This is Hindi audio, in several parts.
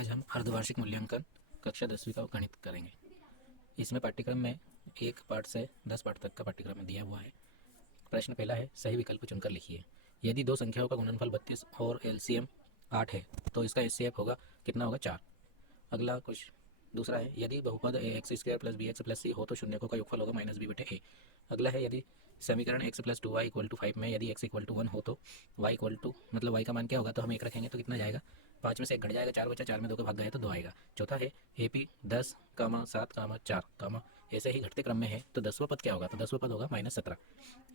आज हम अर्धवार्षिक मूल्यांकन कक्षा 10वीं का गणित करेंगे। इसमें पाठ्यक्रम में 1 पाठ से 10 पाठ तक का पाठ्यक्रम दिया हुआ है। प्रश्न पहला है, सही विकल्प चुनकर लिखिए। यदि दो संख्याओं का गुणनफल 32 और एलसीएम 8 है तो इसका एचसीएफ होगा कितना होगा 4। अगला कुछ दूसरा है, यदि बहुपद a x square plus b x plus c हो तो शून्यकों का योगफल होगा माइनस बी बटे ए। अगला है, यदि समीकरण x plus 2y equal to 5 में यदि x इक्वल टू 1 हो तो y इक्वल टू मतलब y का मान क्या होगा, तो हम 1 रखेंगे तो कितना जाएगा, 5 में से 1 घट जाएगा, 4 बचा, 4 में 2 का भाग गया तो 2 आएगा। चौथा है, AP 10, 7, 4, ऐसे ही घटते क्रम में है तो 10वां पद क्या होगा, तो 10वां पद होगा -17।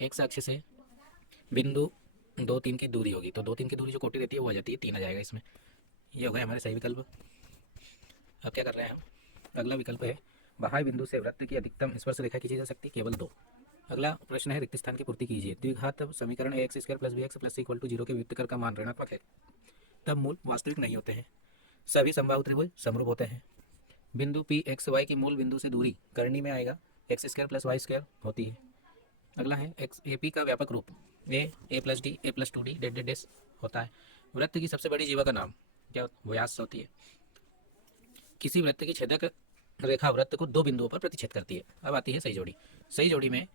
एक अक्ष से बिंदु 2, 3 की दूरी होगी तो 2, 3 की दूरी जो कोटि रहती है वो आ जाती है, 3 आ जाएगा इसमें। ये हो गया हमारे सही विकल्प। अब क्या कर रहे हैं हम, अगला विकल्प है, बाह्य बिंदु से वृत्त की अधिकतम स्पर्श रेखा खींची जा सकती है केवल 2। अगला प्रश्न है, रिक्त स्थान की पूर्ति कीजिए। द्विघात समीकरण a x square plus b x plus c equal to 0 के व्युत्क्रम का मान ऋणात्मक है तब मूल वास्तविक नहीं होते हैं। सभी संभावित त्रिभुज समरूप होते हैं। बिंदु पी एक्स वाई की मूल बिंदु से दूरी करनी में आएगा x square plus y square होती है। अगला है, एक्स ए पी का व्यापक रूप a plus d a plus 2d डेड डेड डेस होता है। वृत्त की सबसे बड़ी जीवा का नाम क्या, व्यास होती है। किसी वृत्त की छेदक रेखा वृत्त को 2 बिंदुओं पर प्रतिच्छेद करती है। अब आती है सही जोड़ी। सही जोड़ी में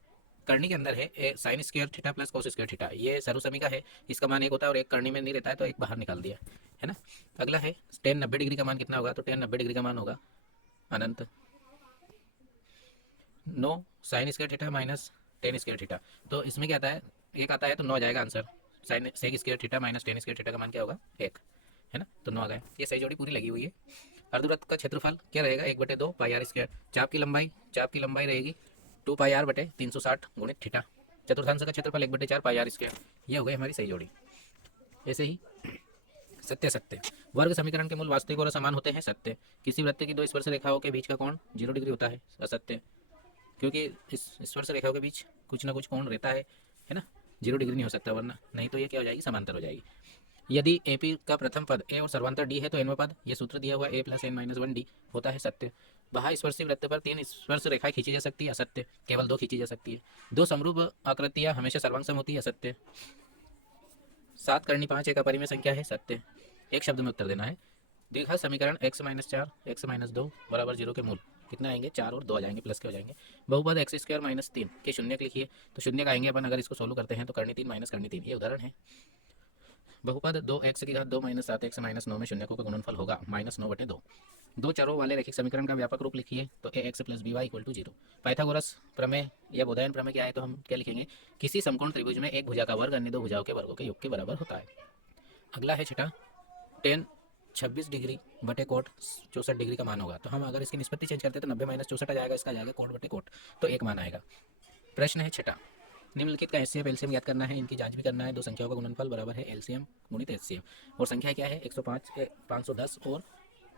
करनी के अंदर है a sine square theta plus cos square theta, ये सर्वसमी का है, इसका मान 1 होता है और 1 करनी में नहीं रहता है तो 1 बाहर निकाल दिया है ना। अगला है, tan 90 डिग्री का मान कितना होगा, तो tan 90 डिग्री का मान होगा अनंत। 9 sign square theta minus tan square theta, तो इसमें क्या आता है, 1 आता है तो 9 आ जाएगा answer. Sine sec square theta minus tan square theta का मान क्या होगा 1, है ना, तो 9 आ गया। ये सही जोड़ी पूरी लगी हुई है। अर्धवृत्त का क्षेत्रफल क्या रहेगा, 1/2 पाई आर स्क्वायर। चाप की लंबाई रहेगी 2 पाई आर बटे 360 गुणित थीटा। चतुर्थांश का क्षेत्रफल 1/4 पाई आर स्क्वायर। ये हो गई हमारी सही जोड़ी। ऐसे ही सत्य वर्ग समीकरण के मूल वास्तविक और समान होते हैं। सत्य, किसी वृत्त की 2 स्पर्श रेखाओं के बीच का कोण 0 डिग्री होता है। असत्य, क्योंकि इस स्पर्श रेखाओं के बीच कुछ ना कुछ कोण रहता है ना, 0 डिग्री नहीं हो सकता, वरना नहीं तो ये क्या हो जाएगी, समांतर हो जाएगी। यदि AP का प्रथम पद A और सर्वांतर D है तो nवां पद, ये सूत्र दिया हुआ A plus n minus 1D होता है। सत्य, बाह्य स्पर्शी वृत्त पर 3 स्पर्श रेखाएं खींची जा सकती है। असत्य, केवल 2 खींची जा सकती है। 2 समरूप आकृतियां हमेशा सर्वांग होती है। असत्य, 7 करनी 5 एक अपरिमेय संख्या है। सत्य, एक शब्द में उत्तर देना है। द्विघात समीकरण x-4 x-2 बराबर 0 के मूल कितने आएंगे, 4 और 2 आ जाएंगे, प्लस के हो जाएंगे। बहुपद एक्स स्क्वायर माइनस 3 के शून्यक लिखिए, तो शून्यक आएंगे अपन अगर इसको सोल्व करते हैं तो करनी 3 माइनस करनी 3, ये उदाहरण है। बहुपद 2x की घात 2 माइनस 7x माइनस 9 में शून्यकों का गुणनफल होगा -9/2। 2 चरों वाले रैखिक समीकरण का व्यापक रूप लिखिए, तो ax plus by equal to 0। Pythagoras प्रमेय या बोधायन प्रमेय क्या है, तो हम क्या लिखेंगे, किसी समकोण त्रिभुज में एक भुजा का वर्ग अन्य 2 भुजाओं के वर्गों के योग के बराबर होता है। अगला है छठा, tan 26 डिग्री बटे कोट 64 डिग्री का मान होगा, तो हम अगर इसकी निष्पत्ति चेंज करते हैं तो 90 माइनस 64 आ जाएगा, इसका आ जाएगा कोट बटे कोट, तो 1 मान आएगा। प्रश्न है छठा, निम्नलिखित का एचसीएफ एलसीएम ज्ञात करना है, इनकी जांच भी करना है। 2 संख्याओं का गुणनफल बराबर है एलसीएम गुणित एचसीएफ, और संख्या क्या है 105, 510 और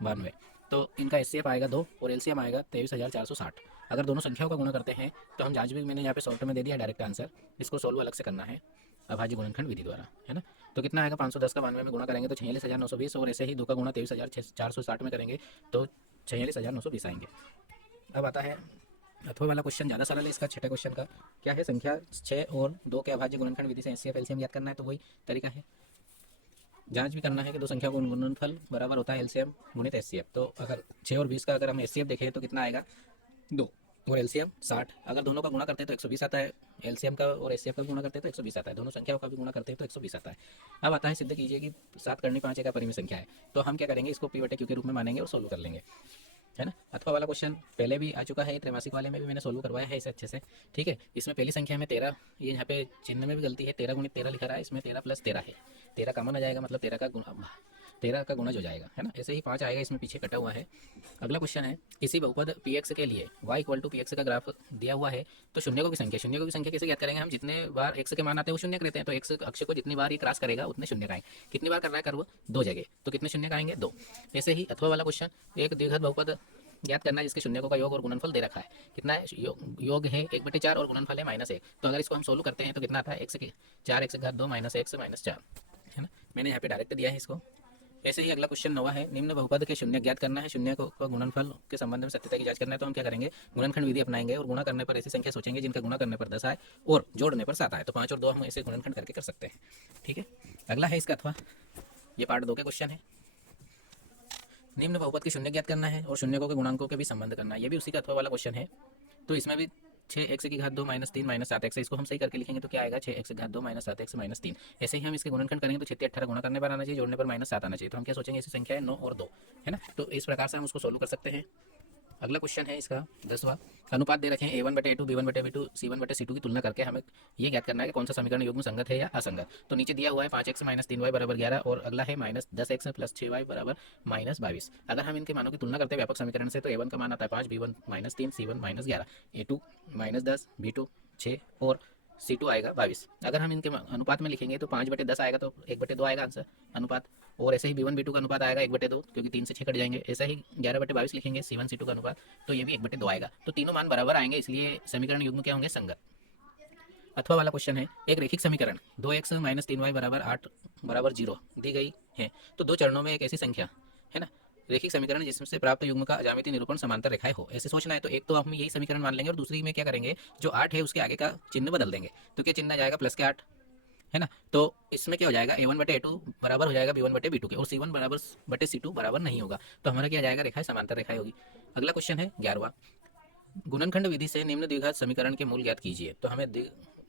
92, तो इनका एचसीएफ आएगा 2 और एलसीएम आएगा 23,460। अगर दोनों संख्याओं का गुणा करते हैं तो हम जांच भी मैंने यहाँ पे शॉर्ट में दे दिया डायरेक्ट आंसर, इसको सोल्व अलग से करना है अभाज्य गुणनखंड विधि द्वारा, है ना। तो कितना आएगा, 510 का 92 में गुणा करेंगे तो 46,920, और ऐसे ही 2 का गुणा 23,460 में करेंगे तो 46,920 आएंगे। अब आता है अथवा वाला क्वेश्चन, ज़्यादा सरल है इसका। छठे क्वेश्चन का क्या है, संख्या 6 और 2 के अभाज्य गुणनखंड विधि से एचसीएफ एलसीएम ज्ञात करना है, तो वही तरीका है। जांच भी करना है कि 2 संख्या का गुणनफल बराबर होता है एलसीएम गुणित एचसीएफ, तो अगर 6 और 20 का अगर हम एचसीएफ देखें तो कितना आएगा 2 और एलसीएम 60। अगर दोनों का गुणा करते हैं तो 120 आता है, एलसीएम का और एचसीएफ का गुणा करते हैं तो 120 आता है, दोनों संख्याओं का भी गुणा करते हैं तो 120 आता है। अब आता है, सिद्ध कीजिए कि 7 करनी 5 एक अपरिमेय संख्या है, तो हम क्या करेंगे, इसको p/q के रूप में मानेंगे और सोल्व कर लेंगे, है ना। अथवा वाला क्वेश्चन पहले भी आ चुका है, त्रैमासिक वाले में भी मैंने सोल्व करवाया है इसे अच्छे से, ठीक है। इसमें पहली संख्या में 13, ये यहाँ पे चिन्ह में भी गलती है, 13 गुणित 13 लिखा रहा है, इसमें 13 प्लस 13 है, 13 कॉमन आ जाएगा, मतलब 13 का गुणज हो जाएगा, है ना। ऐसे ही 5 आएगा, इसमें पीछे कटा हुआ है। अगला क्वेश्चन है, किसी बहुपद px के लिए y इक्वल टू px का ग्राफ दिया हुआ है, तो शून्यकों की संख्या कैसे ज्ञात करेंगे हम, जितने बार x के मान आते हैं वो शून्य रहते हैं, तो x अक्ष को जितनी बार ये क्रॉस करेगा उतने शून्य आएंगे। कितनी बार कर रहा है कर्व, 2 जगह, तो कितने शून्य आएंगे 2। ऐसे ही अथवा वाला क्वेश्चन, एक द्विघात बहुपद ज्ञात करना है जिसके शून्यकों का योग और गुणनफल दे रखा है, कितना है, योग है 1/4 और गुणनफल है -1, तो अगर इसको हम सोल्व करते हैं तो कितना आता है, 4 x घात 2 माइनस 4, है ना। मैंने यहाँ पे डायरेक्ट दिया है इसको। ऐसे ही अगला क्वेश्चन 9 है, निम्न बहुपद के शून्य ज्ञात करना है, शून्य का गुणनफल के संबंध में सत्यता की जांच करना है, तो हम क्या करेंगे, गुणनखंड विधि अपनाएंगे और गुणा करने पर ऐसी संख्या सोचेंगे जिनका गुणा करने पर 10 आए और जोड़ने पर 7 आए, तो 5 और 2 हम ऐसे गुणनखंड करके कर सकते हैं, ठीक है। अगला है इसका अथवा, ये पार्ट 2 के क्वेश्चन है। निम्न बहुपद के शून्य ज्ञात करना है और शून्यकों के गुणांकों के भी संबंध करना है। ये भी उसी का अथवा वाला क्वेश्चन है। तो इसमें भी 6x की घात 2 माइनस 3 माइनस 7x, इसको हम सही करके लिखेंगे तो क्या आएगा 6x की घात 2 माइनस 7x माइनस 3। ऐसे ही हम इसके गुणनखंड करेंगे तो 6 18 गुणा करने पर आना चाहिए, जोड़ने पर -7 आना चाहिए। तो हम क्या सोचेंगे, ऐसी संख्या है 9 और 2, है ना। तो इस प्रकार से हम उसको सोल्व कर सकते हैं। अगला क्वेश्चन है इसका 10वां। अनुपात दे रखे हैं a1/a2 b1/b2 c1/c2 की तुलना करके हमें ये ज्ञात करना है कि कौन सा समीकरण युग्म संगत है या असंगत। तो नीचे दिया हुआ है 5x माइनस 3y बराबर 11 और अगला है -10x प्लस 6y बराबर -22। अगर हम इनके मानों की तुलना करते हैं व्यापक समीकरण से तो a1 का मान आता है 5, b1 -3, c1 -11, a2 -10, b2 6 और c2 आएगा 22। अगर हम इनके अनुपात में लिखेंगे तो 5/10 आएगा, तो 1/2 आएगा आंसर अनुपात। और ऐसे ही b1 b2 का अनुपात आएगा 1/2, क्योंकि 3 से 6 कट जाएंगे। ऐसा ही 11/22 लिखेंगे c1 c2 का अनुपात, तो ये भी 1/2 आएगा। तो तीनों मान बराबर आएंगे, इसलिए समीकरण युग्म क्या होंगे, संगत। अथवा वाला क्वेश्चन है, एक रेखिक समीकरण 2x माइनस 3y बराबर 8 बराबर 0 दी गई है। तो दो चरणों में एक ऐसी संख्या, है ना, रेखिक समीकरण जिससे प्राप्त युग्म का अजामिति निरूपण समांतर रेखाएं हो, ऐसे सोचना है। तो एक तो हम यही समीकरण मान लेंगे और दूसरी में क्या करेंगे, जो 8 है उसके आगे का चिन्ह बदल देंगे। तो क्या चिन्ह आ जाएगा, प्लस के 8, है ना। तो इसमें क्या हो जाएगा, a1/a2 बराबर हो जाएगा b1/b2 के, और c1 बराबर बटे c2 बराबर नहीं होगा। तो हमारा क्या जाएगा, रेखाएं समांतर रेखाएं होगी। अगला क्वेश्चन है 11वां। गुणनखंड विधि से निम्न द्विघात समीकरण के मूल ज्ञात कीजिए। तो हमें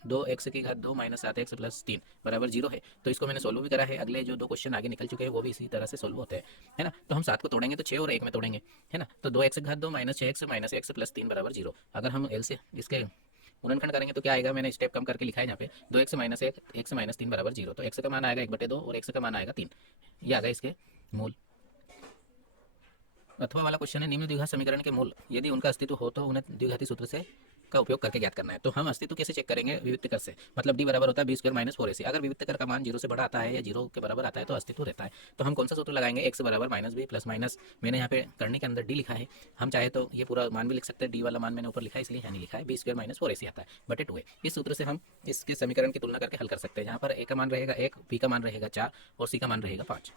2x की घात 2 माइनस 7x प्लस 3 बराबर 0 है। तो इसको मैंने सोल्व भी करा है। अगले जो दो क्वेश्चन आगे निकल चुके हैं वो भी इसी तरह से सोल्व होते हैं, है ना। तो हम 7 को तोड़ेंगे तो 6 और 1 में तोड़ेंगे, है ना। तो 2x की घात 2 minus 6x minus x plus 3 बराबर 0। अगर हम एल से इसके गुणनखंड करेंगे तो क्या आएगा, मैंने स्टेप कम करके लिखा है यहाँ पे, 2x माइनस 1 x माइनस 3 बराबर 0। तो x का मान आएगा 1/2 और x का मान आएगा 3। ये आ गए इसके मूल। अथवा वाला क्वेश्चन है, निम्न द्विघात समीकरण के मूल यदि उनका अस्तित्व हो तो उन्हें द्विघाती सूत्र से का उपयोग करके ज्ञात करना है। तो हम अस्तित्व कैसे चेक करेंगे, विविक्त कर से। मतलब d बराबर होता है b² माइनस 4ac। अगर विविक्त कर का मान 0 से बड़ा आता है या 0 के बराबर आता है तो अस्तित्व रहता है। तो हम कौन सा सूत्र लगाएंगे, x बराबर माइनस बी प्लस माइनस, मैंने यहाँ पे करने के अंदर d लिखा है। हम चाहे तो ये पूरा मान भी लिख सकते हैं, d वाला मान मैंने ऊपर लिखा है इसलिए यहाँ नहीं लिखा है। b² माइनस 4ac आता है बटे 2a। इस सूत्र से हम इसके समीकरण की तुलना करके हल कर सकते हैं। यहाँ पर a का मान रहेगा 1, b का मान रहेगा 4 और c का मान रहेगा 5।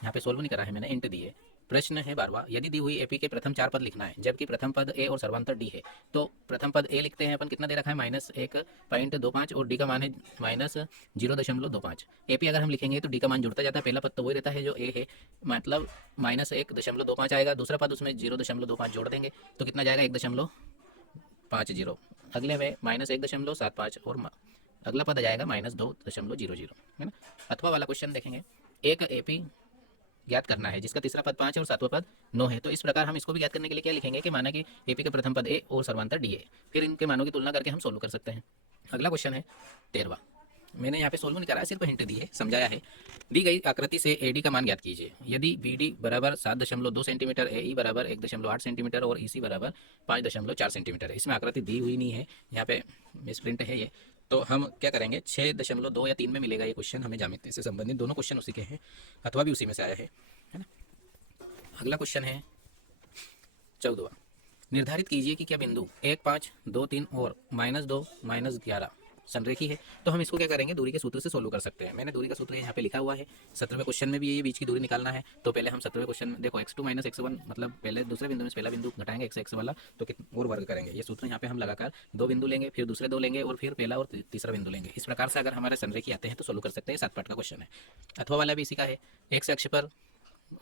यहाँ पे सोल्व नहीं करा है मैंने, इंट दिए। प्रश्न है 12वां। यदि दी हुई एपी के प्रथम 4 पद लिखना है जबकि प्रथम पद ए और सर्वांतर डी है, तो प्रथम पद ए लिखते हैं अपन, कितना दे रखा है, -1.25 और डी का मान है -0.25। एपी अगर हम लिखेंगे तो डी का मान जुड़ता जाता है, पहला पद तो वही रहता है जो ए है, मतलब -1.25 आएगा। दूसरा पद उसमें 0.25 जोड़ देंगे तो कितना जाएगा, 1.50। अगले में -1.75 और अगला पद आ जाएगा -2.00, है ना। अथवा वाला क्वेश्चन देखेंगे, एक एपी ज्ञात करना है जिसका तीसरा पद 5 है और सातवां पद 9 है। तो इस प्रकार हम इसको भी ज्ञात करने के लिए क्या लिखेंगे कि माना कि एपी का प्रथम पद ए और सर्वांतर डी है, फिर इनके मानों की तुलना करके हम सोल्व कर सकते हैं। अगला क्वेश्चन है 13वां। मैंने यहाँ पे सोल्व नहीं करा है, सिर्फ हिंट दी है, समझाया है। दी गई आकृति से एडी का मान ज्ञात कीजिए। यदि बीडी बराबर 7.2 सेंटीमीटर, एई बराबर 1.8 सेंटीमीटर और ईसी बराबर 5.4 सेंटीमीटर है। इसमें आकृति दी हुई नहीं है, यहाँ पे मिसप्रिंट है ये। तो हम क्या करेंगे, 6.2 या 3 में मिलेगा ये क्वेश्चन हमें, ज्यामिति से संबंधित दोनों क्वेश्चन उसी के हैं, अथवा भी उसी में से आया है ना। अगला क्वेश्चन है 14वां। निर्धारित कीजिए कि क्या बिंदु 1, 5, 2, 3 और -2, -11 संरेखी है। तो हम इसको क्या करेंगे, दूरी के सूत्र से सोल्व कर सकते हैं। मैंने दूरी का सूत्र यहाँ पे लिखा हुआ है। 17वें क्वेश्चन में भी ये बीच की दूरी निकालना है। तो पहले हम 17वें क्वेश्चन देखो, x2 माइनस x1, मतलब पहले दूसरे बिंदु में पहला बिंदु घटाएंगे x वाला, तो और वर्ग करेंगे। ये सूत्र यहाँ पे हम लगाकर दो बिंदु लेंगे, फिर दूसरे दो लेंगे और फिर पहला और तीसरा बिंदु लेंगे। इस प्रकार से अगर हमारे संरेखी आते हैं तो सोल्व कर सकते हैं। 7 पार्ट का क्वेश्चन है। अथवा वाला भी इसी का है। x अक्ष पर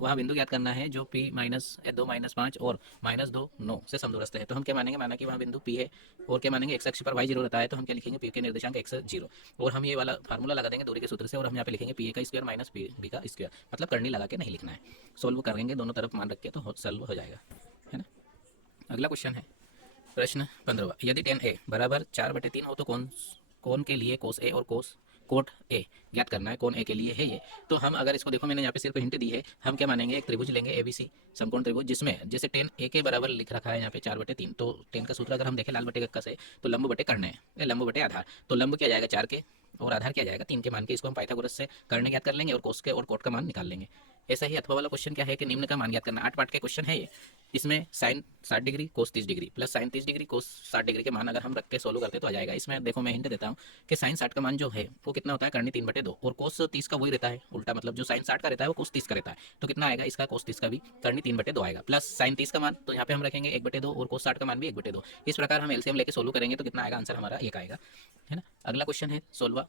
वहाँ बिंदु ज्ञात करना है जो p -2 -5 और -2 9 से समदूरस्थ है। तो हम क्या मानेंगे, माना कि वहाँ बिंदु p है, और क्या मानेंगे, x अक्ष पर y 0 रहता है, तो हम क्या लिखेंगे, p के निर्देशांक x 0, और हम ये वाला फार्मूला लगा देंगे दूरी के सूत्र से, और हम यहाँ पे लिखेंगे p a का स्क्वायर माइनस b का स्क्वायर, मतलब करनी लगा के नहीं लिखना है। सोल्व करेंगे दोनों तरफ मान रख के तो सॉल्व हो जाएगा, है ना। अगला क्वेश्चन है प्रश्न 15वां। यदि tan a बराबर 4/3 हो तो कौन के लिए cos a और कोट ए ज्ञात करना है। कौन ए के लिए है ये। तो हम अगर इसको देखो, मैंने यहाँ पे सिर्फ हिंट दी है। हम क्या मानेंगे, एक त्रिभुज लेंगे एबीसी, समकोण त्रिभुज, जिसमें जैसे tan ए के बराबर लिख रखा है यहाँ पे 4/3। तो tan का सूत्र अगर हम देखें लाल बटे कक्का से, तो लंब बटे कर्ण है, लंब बटे आधार। तो लंब क्या जाएगा 4 के और आधार क्या जाएगा 3 के मान के। इसको हम पाइथागोरस से कर्ण ज्ञात कर लेंगे और कोस के और कोट का मान निकाल लेंगे। ऐसा ही अथवा वाला क्वेश्चन क्या है कि निम्न का मान ज्ञात करना। 8 पार्ट के क्वेश्चन है ये। इसमें sine 60 degree cos 30 degree plus sine 30 degree cos 60 degree के मान अगर हम रख के सोल्व करते तो आ जाएगा। इसमें देखो मैं हिंट देता हूँ कि साइन 60 का मान जो है वो कितना होता है, करनी 3/2, और कोस 30 का वही रहता है उल्टा, मतलब जो साइन 60 का रहता है वो कोस 30 का रहता है। तो कितना आएगा, इसका कोस 30 का भी करनी 3/2 आएगा, प्लस साइन 30 का मान तो यहाँ पे हम रखेंगे 1/2 और कोस 60 का मान भी 1/2। इस प्रकार हम एलसीएम लेके सोल्व करेंगे तो कितना आएगा, आंसर हमारा 1 आएगा, है ना। अगला क्वेश्चन है 16वां।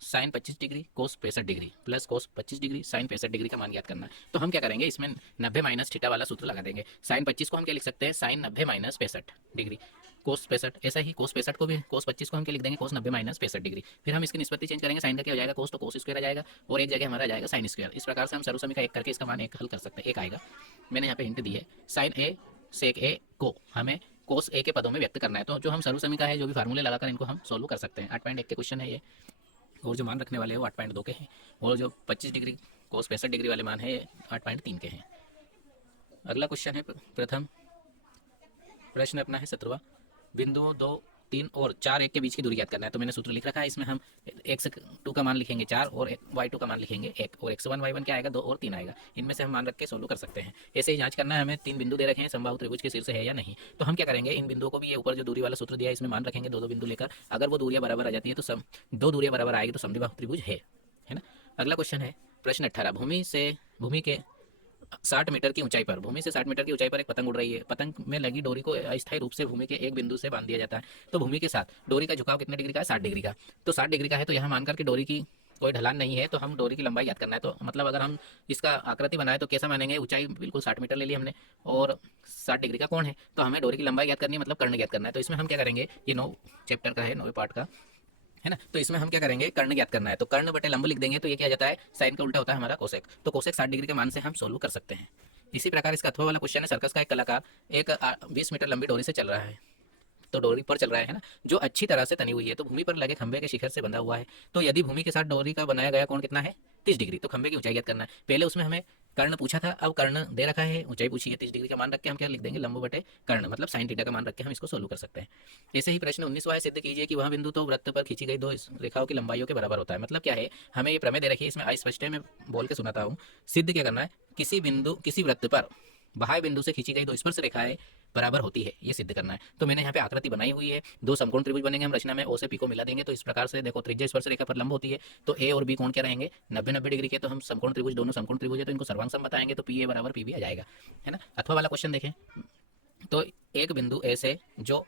Sine 25 degree cos 65 degree plus cos 25 degree sine 65 degree का मान ज्ञात करना है। तो हम क्या करेंगे, इसमें 90 माइनस थीटा वाला सूत्र लगा देंगे। साइन 25 को हम क्या लिख सकते हैं, साइन 90 माइनस 65 डिग्री कोस 65। ऐसा ही कोस 65 को भी, कोस 25 को हम क्या लिख देंगे, कोस 90 माइनस 65 डिग्री। फिर हम इसकी निष्पत्ति चेंज करेंगे, साइन का क्या हो जाएगा, कोस तो कोस स्क्वायर आ जाएगा और एक जगह हमारा आ जाएगा साइन स्क्वायर। इस प्रकार से हम सर्व समीकरण एक करके इसका मान एक हल कर सकते हैं। एक आएगा, मैंने यहाँ पे हिंट दी है, साइन ए सेक ए को हमें कोस ए के पदों में व्यक्त करना है। तो जो हम सर्व समीकरण है, जो भी फार्मूले लगाकर इनको हम सोल्व कर सकते हैं। 8.1 के क्वेश्चन है ये, और जो मान रखने वाले हैं वो 8.2 के हैं, और जो 25 डिग्री कोस 65 डिग्री वाले मान है 8.3 के हैं। अगला क्वेश्चन है प्रथम प्रश्न अपना है 17वां, बिंदुओं 2, 3 और 4, 1 के बीच की दूरी ज्ञात करना है। तो मैंने सूत्र लिख रखा है, इसमें हम x2 का मान लिखेंगे 4 और y2 का मान लिखेंगे 1 और x1 y1 क्या आएगा 2 और 3 आएगा। इनमें से हम मान रख के सोल्व कर सकते हैं। ऐसे ही जांच करना है हमें, 3 बिंदु दे रखे हैं, समबाहु त्रिभुज के शीर्ष है या नहीं। तो हम क्या करेंगे, इन बिंदुओं को भी ये ऊपर जो दूरी वाला सूत्र दिया है इसमें मान रखेंगे, दो बिंदु लेकर। अगर वो दूरियां बराबर आ जाती है तो सम दो दूरियां बराबर आएगी तो समद्विबाहु त्रिभुज है ना। अगला क्वेश्चन है प्रश्न 18, भूमि के 60 मीटर की ऊंचाई पर, भूमि से 60 मीटर की ऊंचाई पर एक पतंग उड़ रही है। पतंग में लगी डोरी को अस्थायी रूप से भूमि के एक बिंदु से बांध दिया जाता है। तो भूमि के साथ डोरी का झुकाव कितने डिग्री का है, 60 डिग्री का। तो 60 डिग्री का है, तो यहाँ मानकर के डोरी की कोई ढलान नहीं है, तो हम डोरी की लंबाई याद करना है। तो मतलब अगर हम इसका आकृति बनाए तो कैसा मानेंगे, ऊंचाई बिल्कुल 60 मीटर ले ली हमने और 60 डिग्री का कोण है, तो हमें डोरी की लंबाई याद करनी है, मतलब कर्ण ज्ञात करना है। तो इसमें हम क्या करेंगे, ये 9 चैप्टर का है, 9वें पार्ट का है ना। तो इसमें हम क्या करेंगे, कर्ण ज्ञात करना है। तो कर्ण बटे लंब लिख देंगे, तो ये क्या जाता है, साइन का उल्टा होता है हमारा कोसेक। तो कोसेक 60 डिग्री के मान से हम सोल्व कर सकते हैं। इसी प्रकार इसका अथवा वाला क्वेश्चन है, सर्कस का एक कलाकार एक 20 मीटर लंबी डोरी से चल रहा है, तो डोरी पर चल रहा है ना, जो अच्छी तरह से तनी हुई है। तो भूमि पर लगे खंभे के शिखर से बंधा हुआ है। तो यदि भूमि के साथ डोरी का बनाया गया कोण कितना है, 30 डिग्री। तो खंभे की ऊंचाई ज्ञात करना है। पहले उसमें हमें कर्ण पूछा था, अब कर्ण दे रखा है, ऊंचाई पूछी है, 30 डिग्री का मान रख के हम क्या लिख देंगे, लंब बटे कर्ण, मतलब साइन थीटा का मान रख के हम इसको सोल्व कर सकते हैं। ऐसे ही प्रश्न 19वां है, सिद्ध कीजिए कि वह बिंदु तो वृत्त पर खींची गई दो रेखाओं की लंबाइयों के बराबर होता है। मतलब क्या है, हमें ये प्रमेय दे रखी है, इसमें अस्पष्ट है, मैं बोल के सुनाता हूँ। सिद्ध क्या करना है, किसी वृत्त पर बाह्य बिंदु से खींची गई दो स्पर्श रेखाएं बराबर होती है, ये सिद्ध करना है। तो मैंने यहाँ पे आकृति बनाई हुई है, दो समकोण त्रिभुज बनेंगे, हम रचना में ओ से पी को मिला देंगे। तो इस प्रकार से देखो, त्रिज्या स्पर्श रेखा पर लंब होती है, तो ए और बी कोण क्या रहेंगे, 90-90 डिग्री के। तो हम समकोण त्रिभुज, दोनों समकोण त्रिभुज है, तो इनको सर्वांग सम बताएंगे, तो पी ए बराबर पी बी आ जाएगा, है ना। अथवा वाला क्वेश्चन देखें, तो एक बिंदु ए से जो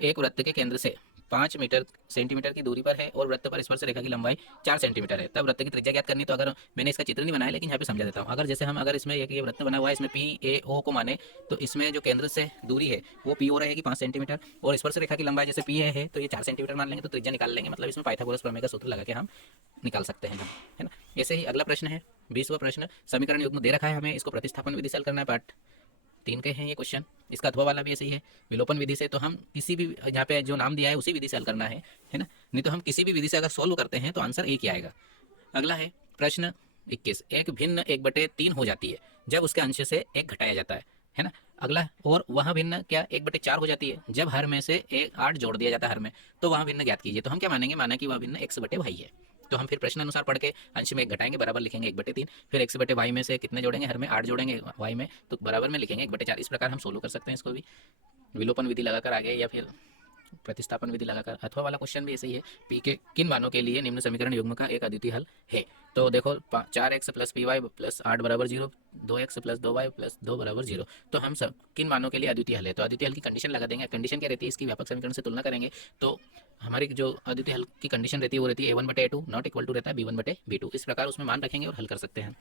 एक वृत्त के केंद्र से 5 सेंटीमीटर की दूरी पर है और वृत्त पर स्पर्श रेखा की लंबाई 4 सेंटीमीटर है, तब वृत्त की त्रिज्या ज्ञात करनी। तो अगर मैंने इसका चित्र नहीं बनाया, लेकिन यहाँ पे समझा देता हूँ। अगर जैसे हम अगर इसमें एक ये वृत्त बना हुआ है, इसमें पी ए ओ को माने, तो इसमें जो केंद्र से दूरी है वो पी ओ रहेगी 5 सेंटीमीटर, और स्पर्श रेखा की लंबाई जैसे पी है तो ये 4 सेंटीमीटर मान लेंगे, तो त्रिज्या निकाल लेंगे। मतलब इसमें पाइथागोरस प्रमेय का सूत्र लगा के हम निकाल सकते हैं, है ना। ऐसे ही अगला प्रश्न है 20वां प्रश्न, समीकरण युग्म दे रखा है हमें, इसको प्रतिस्थापन विधि से हल करना है। पार्ट 3 के हैं ये क्वेश्चन। इसका अथवा वाला भी ऐसे ही है, विलोपन विधि से। तो हम किसी भी यहाँ पे जो नाम दिया है उसी विधि से हल करना है ना। नहीं तो हम किसी भी विधि से अगर सोल्व करते हैं तो आंसर एक ही आएगा। अगला है प्रश्न 21, एक भिन्न 1/3 हो जाती है जब उसके अंश से 1 घटाया जाता है ना। अगला, और वह भिन्न क्या 1/4 हो जाती है जब हर में से 8 जोड़ दिया जाता है हर में, तो वह भिन्न ज्ञात कीजिए। तो हम क्या मानेंगे, माना कि वह भिन्न x/y है। तो हम फिर प्रश्न अनुसार पढ़ के अंश में 1 घटाएंगे, बराबर लिखेंगे 1/3, फिर x/y में से कितने जोड़ेंगे, हर में 8 जोड़ेंगे y में, तो बराबर में लिखेंगे 1/4। इस प्रकार हम सोल्व कर सकते हैं इसको भी, विलोपन विधि लगाकर आगे या फिर प्रतिस्थापन विधि लगाकर। अथवा वाला क्वेश्चन भी ऐसे ही है, पी के किन मानों के लिए निम्न समीकरण युग्म का एक अद्वितीय हल है। तो देखो 4x + py + 8 = 0, 2x + 2y + 2 = 0। तो हम सब किन मानों के लिए अद्वितीय हल है, तो अद्वितीय हल की कंडीशन लगा देंगे। कंडीशन क्या रहती है, इसकी व्यापक समीकरण से तुलना करेंगे। तो हमारी जो अद्वितीय हल की कंडीशन रहती है वो रहती है a1/a2 नॉट इक्वल टू रहता है b1/b2। इस प्रकार उसमें मान रखेंगे और हल कर सकते हैं।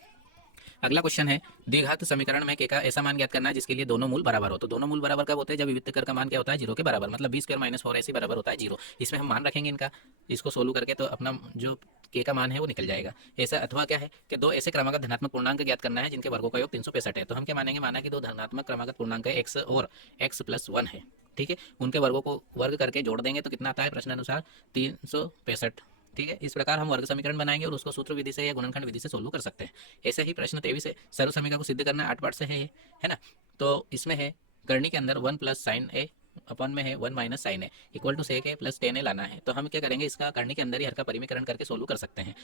अगला क्वेश्चन है, द्विघात समीकरण में के का ऐसा मान ज्ञात करना है जिसके लिए दोनों मूल बराबर हो। तो दोनों मूल बराबर कब होते हैं, जब विविक्त कर का मान क्या होता है, 0 के बराबर, मतलब b² - 4ac बराबर होता है 0। इसमें हम मान रखेंगे इनका, इसको सोल्व करके तो अपना जो के का मान है वो निकल जाएगा। ऐसा अथवा क्या है कि दो ऐसे क्रमागत धनात्मक पूर्णांक ज्ञात करना है जिनके वर्गों का योग 365 है। तो हम क्या मानेंगे, माना कि दो धनात्मक क्रमागत पूर्णांक है x और x + 1 है, ठीक है। उनके वर्गों को वर्ग करके जोड़ देंगे तो कितना आता है प्रश्न अनुसार 365, ठीक है। इस प्रकार हम वर्ग समीकरण बनाएंगे और उसको सूत्र विधि से या गुणनखंड विधि से सोल्व कर सकते हैं। ऐसे ही प्रश्न 23 है, सर्व समीकरण को सिद्ध करना है, 8 पार्ट से है ना। तो इसमें है करनी के अंदर 1 + sin a अपन में है 1 - sin a equal to sec a + tan a लाना है। तो हम क्या करेंगे, इसका करनी के अंदर ही हर का परिमीकरण करके सोल्व कर सकते हैं।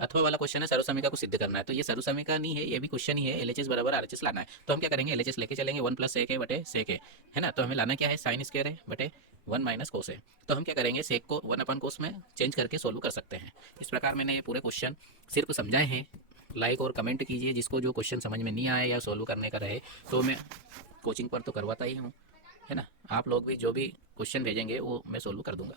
अथवा वाला क्वेश्चन है सर्व समीकरण को सिद्ध करना है। तो ये सर्व समीकरण नहीं है, ये भी क्वेश्चन ही है, LHS = RHS लाना है। तो हम क्या करेंगे, LHS लेके चलेंगे 1 + sec a बटे sec a, है ना। तो हमें लाना क्या है, sin स्क्वायर है बटे 1 - cos a। तो हम क्या करेंगे, सेक को 1/cos में चेंज करके सोल्व कर सकते हैं। इस प्रकार मैंने ये पूरे क्वेश्चन सिर्फ समझाए हैं। लाइक और कमेंट कीजिए, जिसको जो क्वेश्चन समझ में नहीं आए या सोल्व करने का रहे, तो मैं कोचिंग पर तो करवाता ही हूँ, है ना। आप लोग भी जो भी क्वेश्चन भेजेंगे वो मैं सोल्व कर दूँगा।